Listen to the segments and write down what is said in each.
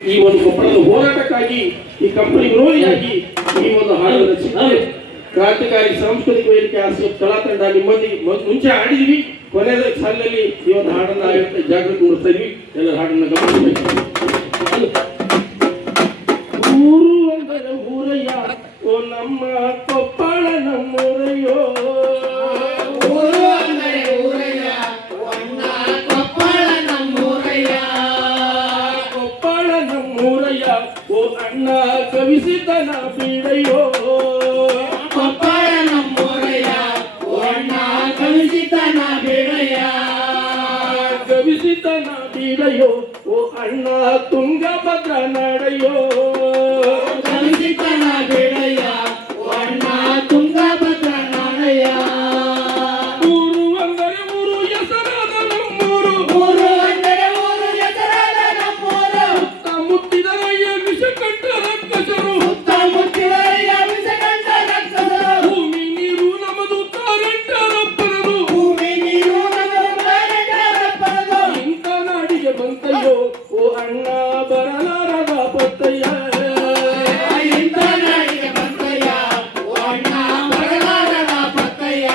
ಈ ಒಂದು ಕೊಪ್ಪಳದ ಹೋರಾಟಕ್ಕಾಗಿ ಈ ಕಂಪನಿ ವಿರೋಧಿಯಾಗಿ ಈ ಒಂದು ಹಾಡನ್ನು ರಚಿಸಿದ್ದಾರೆ. ಕ್ರಾಂತಿಕಾರಿ ಸಾಂಸ್ಕೃತಿಕ ವೇದಿಕೆ ಆಸೆ ಕಲಾತಂಡ ನಿಮ್ಮೊಂದಿಗೆ ಮುಂಚೆ ಆಡಿದ್ವಿ. ಕೊನೆಯ ಸಾಲಿನಲ್ಲಿ ಈ ಒಂದು ಹಾಡನ್ನ ಜಾಗೃತಿ ಮೂಡಿಸ್ತಾ ಇದ್ವಿ. ಎಲ್ಲರ ಹಾಡನ್ನ ಗಮನಿಸಬೇಕು. ಊರು ಅಂದರೆ ಊರಯ್ಯ, ಓ ನಮ್ಮ ಕೊಪ್ಪಳ ನಮ್ಮೂರಯ್ಯೋ. ಊರು ಅಂದರೆ ಊರಯ್ಯ, ಒನ್ನ ಕೊಪ್ಪಳ ನಮ್ಮೂರಯ್ಯ. ಕೊಪ್ಪಳ ನಮ್ಮೂರಯ್ಯ, ಓ ಅಣ್ಣ ಕವಿಸಿತನ ಬೀಡಯ್ಯೋ. ಕೊಪ್ಪಳ ನಮ್ಮೂರಯ್ಯ, ಒನ್ನ ಕವಿಸಿತನ ಬೀಡಯ್ಯ. ಕವಿಸಿತನ ಬೀಡಯ್ಯೋ, ಓ ಅಣ್ಣ ತುಂಗಭದ್ರ ನಡೆಯೋ. ಕವಿಸಿತನ ಬೀಡಯ್ಯ, ಒನ್ನ ತುಂಗಭದ್ರ ನಾಡಯ್ಯ. ಊರು ಅಂದರೆ ಊರು ಹೆಸರಾದ ನಮ್ಮೂರು. ಊರು ಅಂದರೆ ಊರು ಹೆಸರಾದ ನಮ್ಮೂರು. ಸುತ್ತ ಮುತ್ತಿದರಯ್ಯ ವಿಷಕಂಠ ರಕ್ಕಸರು. ಸುತ್ತ ಮುತ್ತಿದರಯ್ಯ ವಿಷಕಂಠ ರಕ್ಕಸರು. ಭೂಮಿ ನೀರು ನಮದು ಕಾರಂಟರಪ್ಪನದು. ಭೂಮಿ ನೀರು ನಮದು ಕಾರಂಟರಪ್ಪನದು. ಇಂಥ ನಾಡಿಗೆ ಬಂತಯ್ಯೋ, ಓ ಅಣ್ಣ ಬರಲಾರದ ಪತ್ತಯ್ಯ. ಇಂಥ ನಾಡಿಗೆ ಬಂತಯ್ಯ, ಒನ್ನ ಬರಲಾರದ ಪತ್ತಯ್ಯ.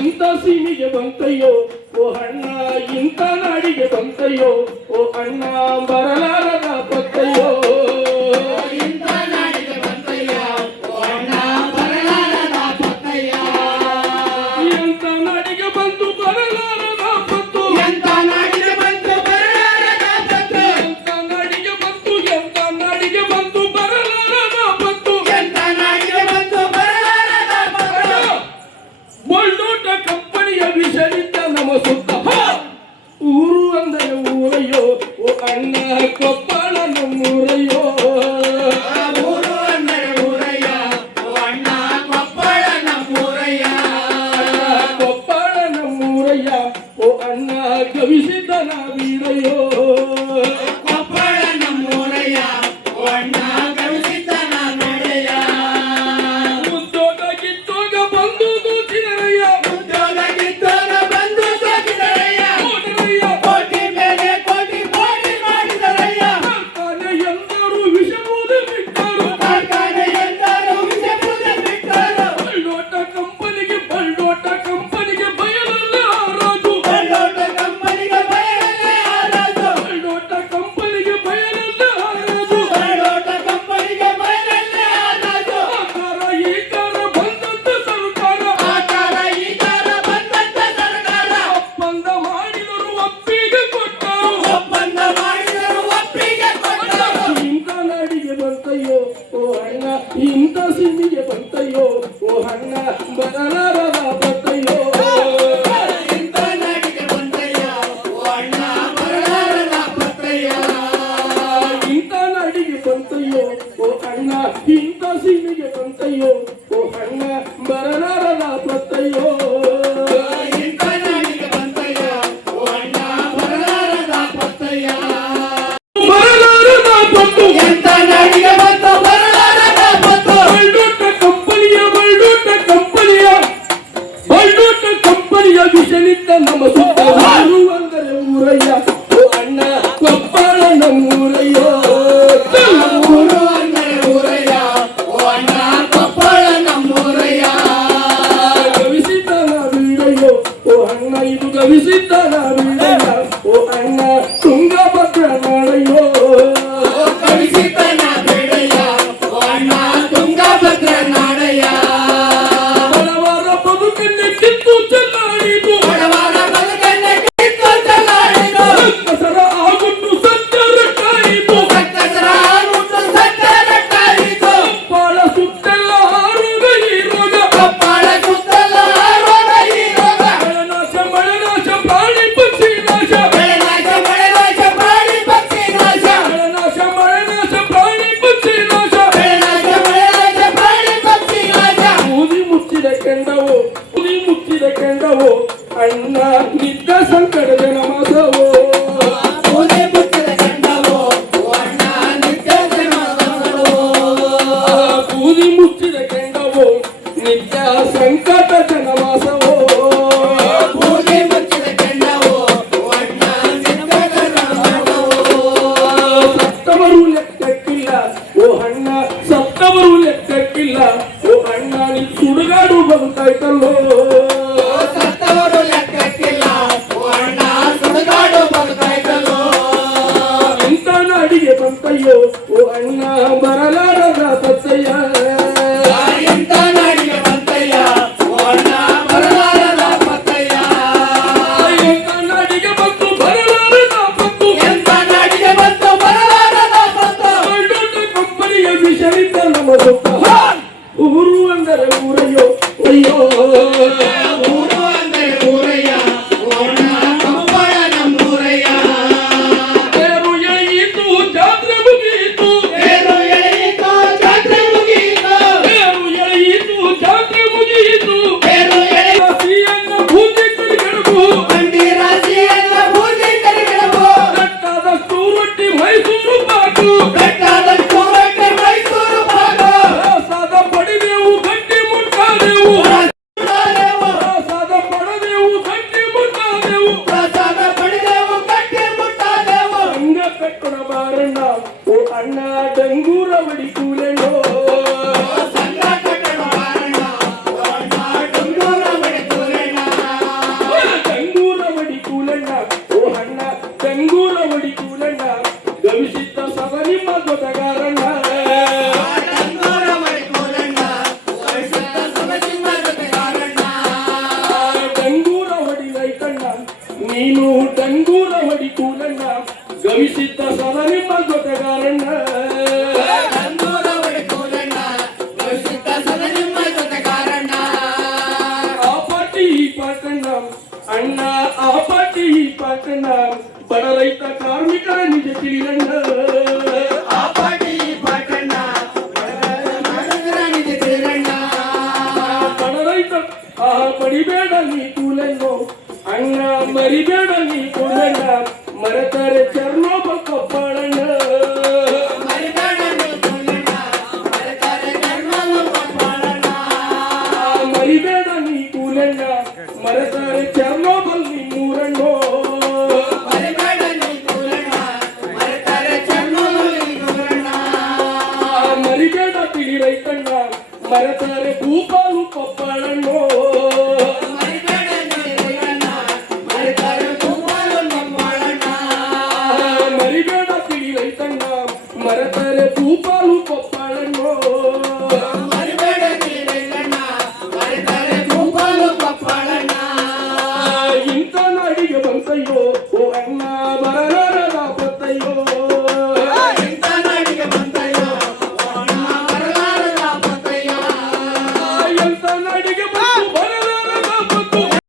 ಇಂಥ ಸೀಮೆಗೆ ಬಂತಯ್ಯೋ, ಓ ಅಣ್ಣ ಇಂಥ ನಾಡಿಗೆ ಬಂತಯ್ಯೋ, ಓ ಅಣ್ಣ ಬರಲಾರದ ಪತ್ತಯ್ಯೋ. ಇಂಥ ನಾಡಿಗೆ ಬಂತಯ್ಯ, ಒನ್ನ ಬರಲಾರದ ಪತ್ತಯ್ಯ. ಎಂಥ ನಾಡಿಗೆ ಬಂತು ಬರಲಾರದ ಪತ್ತು. ಎಂಥ ನಾಡಿಗೆ ಬಂತು ಬರಲಾರದ ಪತ್ತು. ಎಂಥ ನಾಡಿಗೆ ಬಂತು, ಎಂಥ ನಾಡಿಗೆ ಬಂತು ಬರಲಾರದ ಪತ್ತು. ಎಂಥ ನಾಡಿಗೆ ಬಂತು ಬರಲಾರದ ಪತ್ತು. ಬಳ್ಳೋಟ ಕಂಪನಿಯ ವಿಷನಿಂದ ನಮ್ಮ ಸುತ್ತ. ಊರು ಅಂದರೆ ಊರಯ್ಯೋ, ಓ ಅಣ್ಣ ಕೊಪ್ಪಳ ನಮ್ಮೂರಯ್ಯೋ. ಊರು ಅಂದರೆ ಊರಯ್ಯ, ಒನ್ನ ಕೊಪ್ಪಳ ನಮ್ಮೂರಯ್ಯ. ಕೊಪ್ಪಳ ನಮ್ಮೂರಯ್ಯ, ಓ ಅಣ್ಣ ಕವಿಸಿದ್ದನ ವೀರಯ್ಯೋ. ಕೊಪ್ಪಳ ನಮ್ಮೂರಯ್ಯ, ಒನ್ನ ಕವಿಸಿತನ ನಡೆಯ. ಉದ್ಯೋಗ ಕಿತ್ತೋಗ ಬಂದು ದೂಚಿದರಯ್ಯ. ಉದ್ಯೋಗ ಕಿತ್ತೋಗ ಬಂದು ಸೋತಿದರಯ್ಯ. ನೋಡರಯ್ಯ, ಕೋಟಿ ಮೇಲೆ ಕೋಟಿ ಕೋಟಿ ಮಾಡಿದರಯ್ಯ. ಕಾರ್ಖಾನೆ ಎಂದರು ವಿಷಬೂದು ಬಿಟ್ಟರು. ಕಾರ್ಖಾನೆ ಎಂದರು ವಿಷಪೂಜೆ ಬಿಟ್ಟರು. ಬಳ್ಳೋಟ ಕಂಪನಿಗೆ ಬಯಲಲ್ಲ ಹರಾಜು. ಬಳ್ಳೋಟ ಕಂಪನಿಗೆ ಬಯಲಲ್ಲೇ ಹರಾಜು. ಬಳ್ಳೋಟ ಕಂಪನಿಗೆ ಬಯಲಲ್ಲ ಹರಾಜು. ಬಳ್ಳೋಟ ಕಂಪನಿಗೆ ಬಯಲಲ್ಲೇ ಹರಾಜು. ಆಕಾರ ಈಕಾರ ಬಂದಂತ ಸರ್ಕಾರ. ಆಕಾರ ಈಕಾರ ಬಂದಂತ ಸರ್ಕಾರ. ಒಪ್ಪಂದ ಮಾಡಿದರು ಒಪ್ಪಿಗೆ ಕೊಟ್ಟರು. ಒಪ್ಪಂದ ಮಾಡಿದರು ಒಪ್ಪಿಗೆ ಕೊಟ್ಟರು. ಇಂಥ ನಾಡಿಗೆ ಬಂತಯ್ಯೋ, ಓ ಅಣ್ಣ ಇಂಥ ಸಿಮಿಗೆ ಬಂತಯ್ಯೋ, ಓ ಅಣ್ಣ ಬರಲಾರದ ಪತ್ತಯ್ಯೋ. ಇಂಥ ನಾಡಿಗೆ ಬಂತಯ್ಯ, ಒನ್ನ ಬರಲಾರದ ಪತ್ತಯ್ಯ. ಇಂಥ ನಾಡಿಗೆ ಬಂತಯ್ಯೋ, ಓ ಅಣ್ಣ ಇಂಥ ಸಿಮಿಗೆ ಬಂತಯ್ಯೋ, ಓ ಅಣ್ಣ ಬರಲಾರದ ಪತ್ತಯ್ಯೋ. ಇಂಥ ನಾಡಿಗೆ ಬಂತಯ್ಯ, ಒನ್ನ ಬರಲಾರದ ಪತ್ತಯ್ಯ. ಬರಲಾರದ ಪತ್ತು. ಎಂಥ ನಾಡಿಗೆ ಬಂತು ಬರಲಾರದ ಪತ್ತು. ಬಳ್ಳೋಟ ಕಂಪನಿಯ ವಿಷನಿಂದ ನಮ್ಮ ಸುತ್ತ. ಊರು ಅಂದರೆ ಊರಯ್ಯ, ಓ ಅಣ್ಣ ಕೊಪ್ಪಳ ನಮ್ಮೂರಯ್ಯೋ. ಊರು ಅಂದರೆ ಊರಯ್ಯ, ಒನ್ನ ಕೊಪ್ಪಳ ನಾಡಿಗೆ ಬಂತಯ್ಯೋ ಓ ಅಣ್ಣ ಬರಲಾರದ ತತ್ತಯ್ಯ ಎಂತ ನಾಡಿಗೆ ಬಂತಯ್ಯ ಓ ಅಣ್ಣ ಬರಲಾರದ ಪತ್ತಯ್ಯ ಎಂತ ನಾಡಿಗೆ ಬಂತು ಬರಲಾರದ ಪತ್ತು ಎಂತ ನಾಡಿಗೆ ಬಂತು ಬರಲಾರದ ಪತ್ತ ದೊಡ್ಡ ಕಂಪನಿಯ ವಿಷಲಿದ್ದ ನಮ್ಮ ಸುತ್ತ ಊರು ಅಂದರೆ ಊರಯ್ಯೋ ಅಯ್ಯೋ ಊರು ಅಂದರೆ ಊರಯ್ಯ ಓ ಅಣ್ಣ ಕೊಪ್ಪಳ ನಮ್ಮೂರಯ್ಯ ತೇರು ಎಳೆಯಿತು ಜಾತ್ರೆ ಮುಗಿಯಿತು ತೇರು ಎಳೆಯಿತು ಜಾತ್ರೆ ಮುಗಿಯಿತು ತೇರು ಎಳೆಯಿತು ಜಾತ್ರೆ ಮುಗಿಯಿತು ತೇರು ಎಳೆಯಿತು ರಾಶಿಯನ್ನ ಭೂಮಿ ಕಡೆಗೆಡಬು ಬಂಡಿ ರಾಶಿಯನ್ನ ಪೂಜೆ ಕರಿಬಿಡಬು ಕಟ್ಟಾದಷ್ಟು ರೊಟ್ಟಿ ಮೈಸೂರು ಪಾಕು ಕಟ್ಟಾದಷ್ಟು ರೊಟ್ಟಿ ಮೈಸೂರು ಭಾಗ ಪ್ರಸಾದ ಪಡೆದೆವು ಗಟ್ಟಿ ಮುಟ್ಟಾದೆವು ಪ್ರಸಾದ ಪಡೆದೆವು ಗಟ್ಟಿ ಮುಟ್ಟಾದೆವು ಪ್ರಸಾದ ಪಡೆದೆವು ಗಟ್ಟಿ ಮುಟ್ಟಾದೆವು ಅಂಗ ಕಟ್ಟಣ ಬಾರಣ್ಣ ಓ ಅಣ್ಣ ಡಂಗೂರ ಬಡಿ ಕೂಲೆಣ್ಣೋ ಸಂಗ ಕಟ್ಟಡ ಮಾರಣ್ಣ ಓ ಅಣ್ಣ ಡಂಗೂರ ಬಡಿತೂರಣ್ಣ ಡಂಗೂರ ಬಡಿ ಕೂಲೆಣ್ಣ ಓ ಅಣ್ಣ ಡಂಗೂರ ಬಡಿ ಕೂಲೆಣ್ಣ ಗವಿಸಿದ್ದ ಸದ ನಿಮ್ಮ ಜೊತೆಗಾರಣ್ಣ ಡಂಗೂರ ಬಡಿತೂರಣ್ಣ ವಯಸ್ಸಿದ್ದ ಸೊಗಸಿನ ಜೊತೆಗಾರಣ್ಣ ಡಂಗೂರ ಹೊಡಿ ರೈತಣ್ಣ ನೀನು ಡಂಗೂರ ಹೊಡಿ ಕೂಲಣ್ಣ ಗವಿಸಿದ್ದ ಸದ ನಿಮ್ಮ ಜೊತೆಗಾರಣ್ಣ ಡಂಗೂರ ಬಡಿತೂರಣ್ಣ ವಯಸ್ಸಿದ್ದ ಸೊಗಸಿನ ಜೊತೆಗಾರಣ್ಣ ಆ ಪಾಟಿ ಈ ಪಾಟಣ್ಣ ಅಣ್ಣ ಆ ಪಾಟಿ ಈ ಪಾಟಣ್ಣ ಬಡ ರೈತ ಕಾರ್ಮಿಕರ ನಿಜ ತಿಳಿಯಣ್ಣ ಆ ಪಾಟಿ ಈ ಪಾಟಣ್ಣ ಮಾಡಿದ್ರ ನಿಜ ತೀರಣ್ಣ ಬಡ ರೈತ ಆ ಪಡಿಬೇಡ ನೀ ಕೂಲಣ್ಣು ಅಣ್ಣ ಮರಿಬೇಡ ನೀ ಕೂಲಣ್ಣ ಮರೆತರೆ ಚರ್ನೋಬ ಕೊಪ್ಪಳಣ್ಣ ಮರಿಬೇಡ ನೀ ಕೂಲಣ್ಣ ಮರೆತಾರೆ ಕರ್ಮನು ಕೊಪ್ಪಳಣ್ಣ ಮರಿಬೇಡ ನೀ ಕೂಲಣ್ಣ ಮರೆತರೆ ಚರ್ನೋಬಲ್ ನಿಮ್ಮೂರಣ್ಣೋ ಮರಿಬೇಡ ನೀ ಕೂಲಣ್ಣ ಮರೆತಾರೆ ಕರ್ಮನು ನಿನ್ನೂರಣ್ಣ ಮರಿಬೇಡ ತಿಳಿ ರೈತಣ್ಣ ಮರೆತರೆ ಭೂಪಾಲು ಕೊಪ್ಪಳಣ್ಣೋ ಮರಿಬೇಡ ನೀ ಕೂಲಣ್ಣ ಮರೆತಾರೆ ಭೂಪಾಲು ನಮ್ಮಳಣ್ಣ ಮರಿಬೇಡ ತಿಳಿ ರೈತಣ್ಣ ಮರೆತರೆ ಭೂಪಾಲು